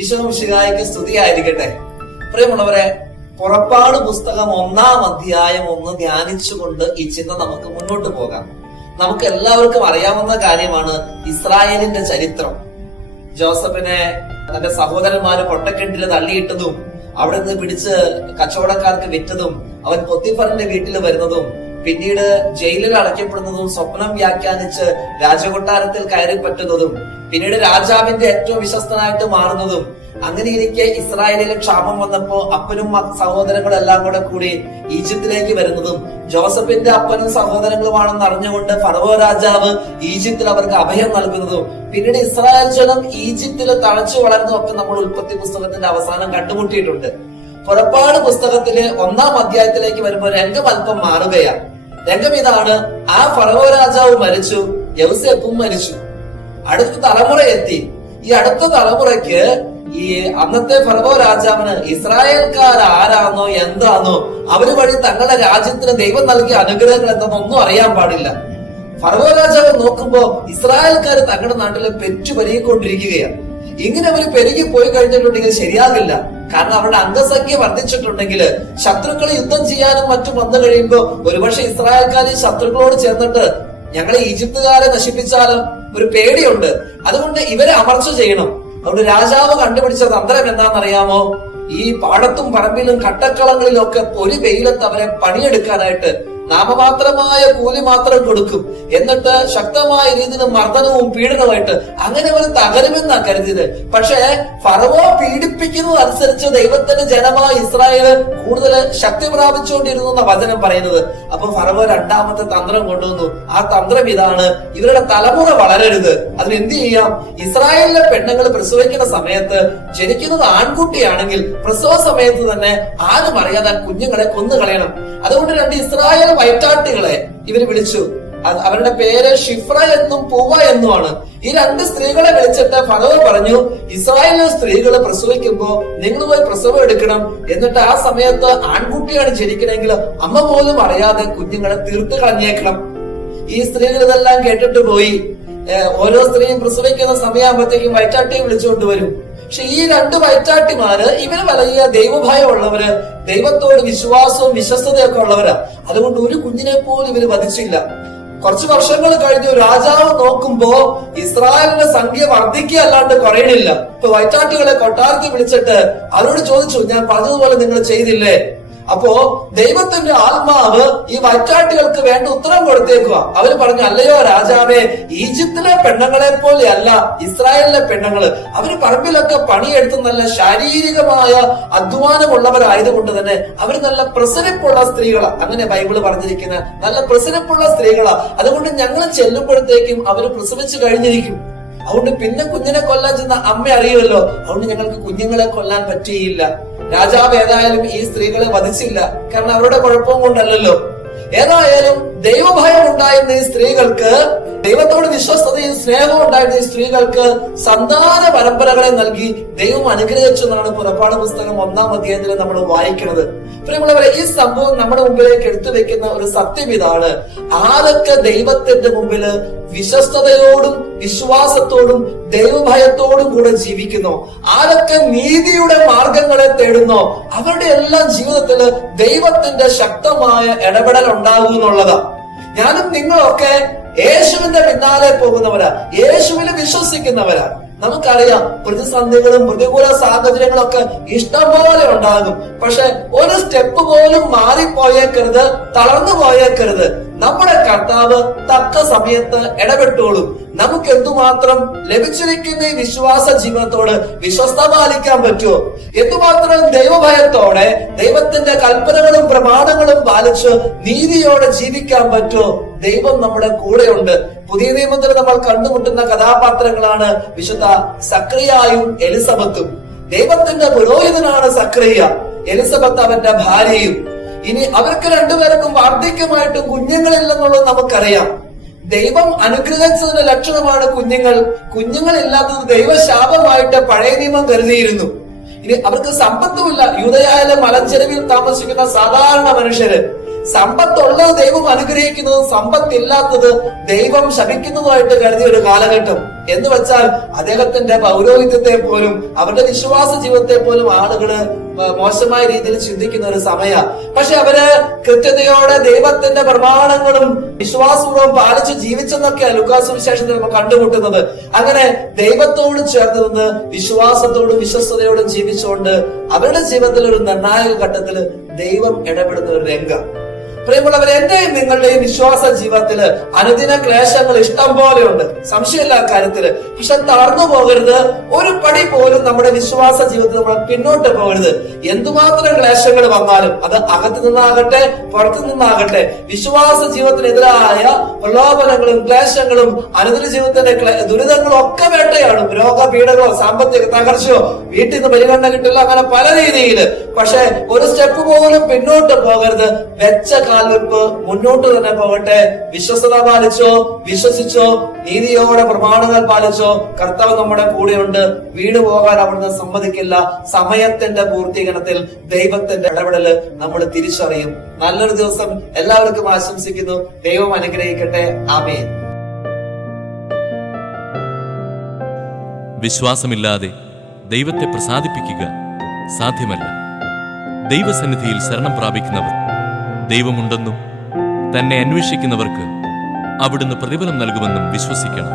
ഈശോ മിശിഹായ്ക്ക് സ്തുതിയായിരിക്കട്ടെ. പ്രിയമുള്ളവരെ, പുറപ്പാട് പുസ്തകം 1-ാം അധ്യായം ഒന്ന് ധ്യാനിച്ചുകൊണ്ട് ഈ ചിന്ത നമുക്ക് മുന്നോട്ട് പോകാം. നമുക്ക് എല്ലാവർക്കും അറിയാവുന്ന കാര്യമാണ് ഇസ്രായേലിന്റെ ചരിത്രം. ജോസഫിനെ തന്റെ സഹോദരന്മാര് പൊട്ടക്കിണറ്റില് തള്ളിയിട്ടതും അവിടെ നിന്ന് പിടിച്ച് കച്ചവടക്കാർക്ക് വിറ്റതും അവൻ പൊത്തിഫറിന്റെ വീട്ടിൽ വരുന്നതും പിന്നീട് ജയിലിൽ അടയ്ക്കപ്പെടുന്നതും സ്വപ്നം വ്യാഖ്യാനിച്ച് രാജകൊട്ടാരത്തിൽ കയറി പറ്റുന്നതും പിന്നീട് രാജാവിന്റെ ഏറ്റവും വിശ്വസ്തനായിട്ട് മാറുന്നതും അങ്ങനെ ഇരിക്കെ ഇസ്രായേലിലെ ക്ഷാമം വന്നപ്പോ അപ്പനും സഹോദരങ്ങളും എല്ലാം കൂടി ഈജിപ്തിലേക്ക് വരുന്നതും ജോസഫിന്റെ അപ്പനും സഹോദരങ്ങളുമാണെന്ന് അറിഞ്ഞുകൊണ്ട് ഫറവോ രാജാവ് ഈജിപ്തിൽ അവർക്ക് അഭയം നൽകുന്നതും പിന്നീട് ഇസ്രായേൽ ജനം ഈജിപ്തിൽ തഴച്ചു വളർന്നതും ഒക്കെ നമ്മൾ ഉൽപ്പത്തി പുസ്തകത്തിന്റെ അവസാനം കണ്ടുമുട്ടിയിട്ടുണ്ട്. പുറപ്പാട് പുസ്തകത്തില് 1-ാം അധ്യായത്തിലേക്ക് വരുമ്പോൾ രംഗം അല്പം മാറുകയാണ്. രംഗം ഇതാണ്: ആ ഫറവോ രാജാവ് മരിച്ചു, യൗസേപ്പും മരിച്ചു. അടുത്ത തലമുറ എത്തി. ഈ അടുത്ത തലമുറയ്ക്ക് ഈ അന്നത്തെ ഫറവോ രാജാവിന് ഇസ്രായേൽക്കാർ ആരാന്നോ എന്താന്നോ അവര് വഴി തങ്ങളുടെ രാജ്യത്തിന് ദൈവം നൽകിയ അനുഗ്രഹങ്ങൾ എന്താണെന്നൊന്നും അറിയാൻ പാടില്ല. ഫറവോ രാജാവ് നോക്കുമ്പോ ഇസ്രായേൽക്കാർ തങ്ങളുടെ നാട്ടിൽ പെറ്റുപെരുകിക്കൊണ്ടിരിക്കുകയാണ്. ഇങ്ങനെ അവർ പെരുകി പോയി കഴിഞ്ഞിട്ടുണ്ടെങ്കിൽ ശരിയാകില്ല. കാരണം അവരുടെ അംഗസംഖ്യ വർദ്ധിച്ചിട്ടുണ്ടെങ്കിൽ ശത്രുക്കൾ യുദ്ധം ചെയ്യാനും മറ്റും വന്നു കഴിയുമ്പോ ഒരുപക്ഷെ ഇസ്രായേൽക്കാർ ശത്രുക്കളോട് ചേർന്നിട്ട് ഞങ്ങളെ ഈജിപ്തുകാരെ നശിപ്പിച്ചാലും ഒരു പേടിയുണ്ട്. അതുകൊണ്ട് ഇവരെ അമർച്ച ചെയ്യണം. അതുകൊണ്ട് രാജാവ് കണ്ടുപിടിച്ച തന്ത്രം എന്താണെന്നറിയാമോ? ഈ പാടത്തും പറമ്പിലും കട്ടക്കളങ്ങളിലും ഒക്കെ ഒരു വെയിലത്ത് അവരെ പണിയെടുക്കാനായിട്ട് നാമമാത്രമായ കൂലി മാത്രം കൊടുക്കും. എന്നിട്ട് ശക്തമായ രീതിയിൽ മർദ്ദനവും പീഡനവുമായിട്ട് അങ്ങനെ അവർ തകരുമെന്നാ കരുതിയത്. പക്ഷേ ഫറവോ പീഡിപ്പിക്കുന്നതനുസരിച്ച് ദൈവത്തിന്റെ ജനമായ ഇസ്രായേൽ കൂടുതൽ ശക്തി പ്രാപിച്ചുകൊണ്ടിരുന്നു എന്ന വചനം പറയുന്നത്. അപ്പൊ ഫറവോ രണ്ടാമത്തെ തന്ത്രം കൊണ്ടുവന്നു. ആ തന്ത്രം ഇതാണ്: ഇവരുടെ തലമുറ വളരരുത്. അതിനെന്ത് ചെയ്യാം? ഇസ്രായേലിലെ പെണ്ണുങ്ങൾ പ്രസവിക്കുന്ന സമയത്ത് ജനിക്കുന്നത് ആൺകുട്ടിയാണെങ്കിൽ പ്രസവ സമയത്ത് തന്നെ ആരും അറിയാതെ കുഞ്ഞുങ്ങളെ കൊന്നുകളയണം. അതുകൊണ്ട് 2 ഇസ്രായേൽ വയറ്റാട്ടികളെ ഇവര് വിളിച്ചു. അവരുടെ പേര് ഷിഫ്ര എന്നും പൂവ എന്നുമാണ്. ഈ 2 സ്ത്രീകളെ വിളിച്ചിട്ട് ഫറവോ പറഞ്ഞു, ഇസ്രായേലിലെ സ്ത്രീകൾ പ്രസവിക്കുമ്പോ നിങ്ങൾ പോയി പ്രസവം എടുക്കണം. എന്നിട്ട് ആ സമയത്ത് ആൺകുട്ടിയാണ് ജനിക്കണമെങ്കിൽ അമ്മ പോലും അറിയാതെ കുഞ്ഞുങ്ങളെ തീർത്ത് കളഞ്ഞേക്കണം. ഈ സ്ത്രീകൾ ഇതെല്ലാം കേട്ടിട്ട് പോയി. ഓരോ സ്ത്രീയും പ്രസവിക്കുന്ന സമയമാകുമ്പോഴത്തേക്കും വയറ്റാട്ടിയെ വിളിച്ചുകൊണ്ട് വരും. പക്ഷെ ഈ 2 വയറ്റാട്ടിമാര് ഇവര് വലിയ ദൈവഭയമുള്ളവര്, ദൈവത്തോട് വിശ്വാസവും വിശ്വസ്തതയൊക്കെ ഉള്ളവരാ. അതുകൊണ്ട് ഒരു കുഞ്ഞിനെ പോലും ഇവര് വധിച്ചില്ല. കുറച്ചു വർഷങ്ങൾ കഴിഞ്ഞു. രാജാവ് നോക്കുമ്പോ ഇസ്രായേലിന്റെ സംഖ്യ വർദ്ധിക്കുകയല്ലാണ്ട് കുറയണില്ല. ഇപ്പൊ വയറ്റാട്ടികളെ കൊട്ടാരത്തിൽ വിളിച്ചിട്ട് അവരോട് ചോദിച്ചു, ഞാൻ പറഞ്ഞതുപോലെ നിങ്ങൾ ചെയ്തില്ലേ? അപ്പോ ദൈവത്തിന്റെ ആത്മാവ് ഈ വയറ്റാട്ടികൾക്ക് വേണ്ട ഉത്തരം കൊടുത്തേക്കുക. അവര് പറഞ്ഞു, അല്ലയോ രാജാവേ, ഈജിപ്തിലെ പെണ്ണുങ്ങളെ പോലെ അല്ല ഇസ്രായേലിലെ പെണ്ണുങ്ങള്. അവര് പറമ്പിലൊക്കെ പണിയെടുത്ത് നല്ല ശാരീരികമായ അധ്വാനമുള്ളവരായതുകൊണ്ട് തന്നെ അവര് നല്ല പ്രസരിപ്പുള്ള സ്ത്രീകളാ. അങ്ങനെ ബൈബിള് പറഞ്ഞിരിക്കുന്ന നല്ല പ്രസരിപ്പുള്ള സ്ത്രീകളാ. അതുകൊണ്ട് ഞങ്ങൾ ചെല്ലുമ്പോഴത്തേക്കും അവര് പ്രസവിച്ചു കഴിഞ്ഞിരിക്കും. അതുകൊണ്ട് പിന്നെ കുഞ്ഞിനെ കൊല്ലാൻ ചെന്ന അമ്മ അറിയുമല്ലോ. അതുകൊണ്ട് ഞങ്ങൾക്ക് കുഞ്ഞുങ്ങളെ കൊല്ലാൻ പറ്റിയില്ല. രാജാവ് ഏതായാലും ഈ സ്ത്രീകളെ വധിച്ചില്ല. കാരണം അവരുടെ കുഴപ്പവും കൊണ്ടല്ലോ. ഏതായാലും ദൈവഭയം ഉണ്ടായിരുന്ന ഈ സ്ത്രീകൾക്ക്, ദൈവത്തോട് വിശ്വസ്തതയും സ്നേഹവും ഉണ്ടായിരുന്ന ഈ സ്ത്രീകൾക്ക് സന്താന പരമ്പരകളെ നൽകി ദൈവം അനുഗ്രഹിച്ചെന്നാണ് പുറപ്പാട് പുസ്തകം 1-ാം അധ്യായത്തിൽ നമ്മൾ വായിക്കുന്നത്. പ്രിയമുള്ളവരെ, ഈ സംഭവം നമ്മുടെ മുമ്പിലേക്ക് എടുത്തു വെക്കുന്ന ഒരു സത്യം ഇതാണ്: ആരൊക്കെ ദൈവത്തിന്റെ മുമ്പില് വിശ്വസ്തയോടും വിശ്വാസത്തോടും ദൈവഭയത്തോടും കൂടെ ജീവിക്കുന്നോ, ആരൊക്കെ നീതിയുടെ മാർഗങ്ങളെ തേടുന്നോ, അവരുടെ എല്ലാം ജീവിതത്തില് ദൈവത്തിന്റെ ശക്തമായ ഇടപെടൽ ഉണ്ടാകും എന്നുള്ളതാ. ഞാനും നിങ്ങളൊക്കെ യേശുവിന്റെ പിന്നാലെ പോകുന്നവരാ, യേശുവിൽ വിശ്വസിക്കുന്നവരാ. നമുക്കറിയാം പ്രതിസന്ധികളും പ്രതികൂല സാഹചര്യങ്ങളും ഒക്കെ ഇഷ്ടം പോലെ ഉണ്ടാകും. പക്ഷെ ഒരു സ്റ്റെപ്പ് പോലും മാറിപ്പോയേക്കരുത്, തളർന്നു പോയേക്കരുത്. നമ്മുടെ കർത്താവ് തക്ക സമയത്ത് ഇടപെട്ടോളും. നമുക്ക് എന്തുമാത്രം ലഭിച്ചിരിക്കുന്ന ഈ വിശ്വാസ ജീവിതത്തോട് വിശ്വസ്ത പാലിക്കാൻ പറ്റുമോ? എന്തുമാത്രം ദൈവഭയത്തോടെ ദൈവത്തിന്റെ കൽപ്പനകളും പ്രമാണങ്ങളും പാലിച്ച് നീതിയോടെ ജീവിക്കാൻ പറ്റുമോ? ദൈവം നമ്മുടെ കൂടെയുണ്ട്. പുതിയ നിയമത്തിൽ നമ്മൾ കണ്ടുമുട്ടുന്ന കഥാപാത്രങ്ങളാണ് വിശുദ്ധ സക്രിയായും എലിസബത്തും. ദൈവത്തിന്റെ പുരോഹിതനാണ് സക്രിയ, എലിസബത്ത് അവന്റെ ഭാര്യയും. ഇനി അവർക്ക് രണ്ടുപേർക്കും വാർദ്ധക്യമായിട്ടും കുഞ്ഞുങ്ങളില്ലെന്നുള്ളത് നമുക്കറിയാം. ദൈവം അനുഗ്രഹിച്ചതിന്റെ ലക്ഷണമാണ് കുഞ്ഞുങ്ങൾ. കുഞ്ഞുങ്ങളില്ലാത്തത് ദൈവശാപമായിട്ട് പഴയ നിയമം കരുതിയിരുന്നു. ഇനി അവർക്ക് സമ്പത്തുമില്ല. യൂദയായിലെ മലഞ്ചെരുവിൽ താമസിക്കുന്ന സാധാരണ മനുഷ്യര് സമ്പത്തുള്ളത് ദൈവം അനുഗ്രഹിക്കുന്നതും സമ്പത്തില്ലാത്തത് ദൈവം ശപിക്കുന്നതുമായിട്ട് കരുതിയ ഒരു കാലഘട്ടം. എന്ന് വെച്ചാൽ അദ്ദേഹത്തിന്റെ പൗരോഹിത്യത്തെ പോലും അവരുടെ വിശ്വാസ ജീവിതത്തെ പോലും ആളുകള് മോശമായ രീതിയിൽ ചിന്തിക്കുന്ന ഒരു സമയ. പക്ഷെ അവര് കൃത്യതയോടെ ദൈവത്തിന്റെ പ്രമാണങ്ങളും വിശ്വാസപൂർവ്വം പാലിച്ച് ജീവിച്ചെന്നൊക്കെയാണ് ലൂക്കാസ് സുവിശേഷത്തിൽ നമ്മൾ കണ്ടുമുട്ടുന്നത്. അങ്ങനെ ദൈവത്തോട് ചേർന്ന് നിന്ന് വിശ്വാസത്തോടും വിശ്വസ്തയോടും ജീവിച്ചുകൊണ്ട് അവരുടെ ജീവിതത്തിൽ ഒരു നിർണായക ഘട്ടത്തിൽ ദൈവം ഇടപെടുന്ന ഒരു രംഗം. പ്രിയമുള്ളവർ, എന്റെയും നിങ്ങളുടെയും വിശ്വാസ ജീവിതത്തില് അനുദിന ക്ലേശങ്ങൾ ഇഷ്ടം പോലെയുണ്ട്, സംശയമില്ല കാര്യത്തില്. പക്ഷെ തളർന്നു പോകരുത്. ഒരു പടി പോലും നമ്മുടെ വിശ്വാസ ജീവിതത്തിൽ നമ്മൾ പിന്നോട്ട് പോകരുത്. എന്തുമാത്രം ക്ലേശങ്ങൾ വന്നാലും അത് അകത്തു നിന്നാകട്ടെ പുറത്തു നിന്നാകട്ടെ, വിശ്വാസ ജീവിതത്തിനെതിരായ പ്രലോഭനങ്ങളും ക്ലേശങ്ങളും അനുദിന ജീവിതത്തിന്റെ ദുരിതങ്ങളും ഒക്കെ വേട്ടയാടും. രോഗപീഠകളോ സാമ്പത്തിക തകർച്ചയോ വീട്ടിൽ നിന്ന് പരിഗണന കിട്ടില്ല, അങ്ങനെ പല രീതിയില്. പക്ഷെ ഒരു സ്റ്റെപ്പ് പോലും പിന്നോട്ട് പോകരുത്. വെച്ച കാൽവെപ്പ് മുന്നോട്ട് തന്നെ പോകട്ടെ. വിശ്വസ്തത പാലിച്ചോ, വിശ്വസിച്ചോ, നീതിയോടെ പ്രമാണങ്ങൾ പാലിച്ചോ, കർത്താവ് നമ്മുടെ കൂടെയുണ്ട്. വീണു പോകാൻ അവിടുന്ന് സമ്മതിക്കില്ല. സമയത്തിന്റെ പൂർത്തീകരണത്തിൽ ദൈവത്തിന്റെ ഇടപെടല് നമ്മൾ തിരിച്ചറിയും. നല്ലൊരു ദിവസം എല്ലാവർക്കും ആശംസിക്കുന്നു. ദൈവം അനുഗ്രഹിക്കട്ടെ. ആമേൻ. വിശ്വാസമില്ലാതെ ദൈവത്തെ പ്രസാദിപ്പിക്കുക സാധ്യമല്ല. ദൈവസന്നിധിയിൽ ശരണം പ്രാപിക്കുന്നവർ ദൈവമുണ്ടെന്നും തന്നെ അന്വേഷിക്കുന്നവർക്ക് അവിടുന്ന് പ്രതിഫലം നൽകുമെന്നും വിശ്വസിക്കണം.